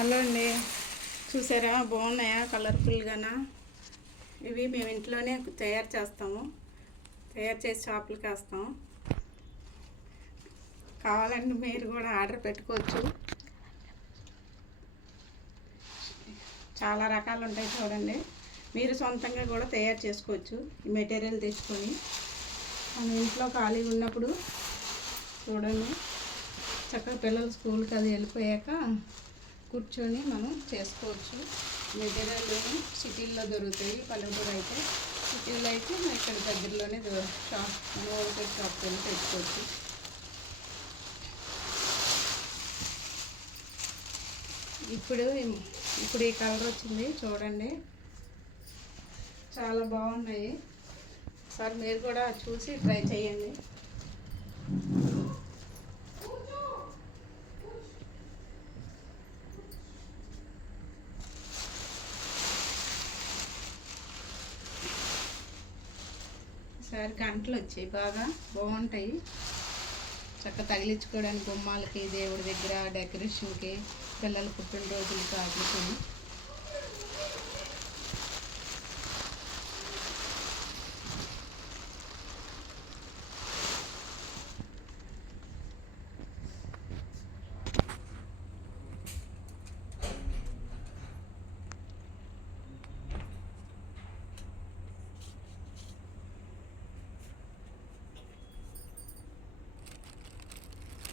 Hello అండి, చూసారా బాగున్నాయా కలర్ఫుల్గానా? ఇవి మేము ఇంట్లోనే తయారు చేస్తాము, తయారు చేసి షాపులకి వేస్తాము. కావాలంటే మీరు కూడా ఆర్డర్ పెట్టుకోవచ్చు. చాలా రకాలు ఉంటాయి చూడండి. మీరు సొంతంగా కూడా తయారు చేసుకోవచ్చు. ఈ మెటీరియల్ తెచ్చుకొని మనం ఇంట్లో ఖాళీగా ఉన్నప్పుడు చూడండి, చక్కగా పిల్లలు స్కూల్కి అది వెళ్ళిపోయాక కూర్చొని మనం చేసుకోవచ్చు. మెటీరియల్ సిటీల్లో దొరుకుతాయి, పల్లెటూరు అయితే. సిటీలో అయితే ఇక్కడ దగ్గరలోనే షాప్, మనం హోల్సేల్ షాప్కి వెళ్ళి తెచ్చుకోవచ్చు. ఇప్పుడు ఈ కలర్ వచ్చింది చూడండి, చాలా బాగున్నాయి. సార్ మీరు కూడా చూసి ట్రై చేయండి. సార్ గంటలు వచ్చాయి, బాగా బాగుంటాయి. చక్కగా తగిలించుకోవడానికి గుమ్మాలకి, దేవుడి దగ్గర డెకరేషన్కి, పిల్లల పుట్టినరోజులకి వాటికి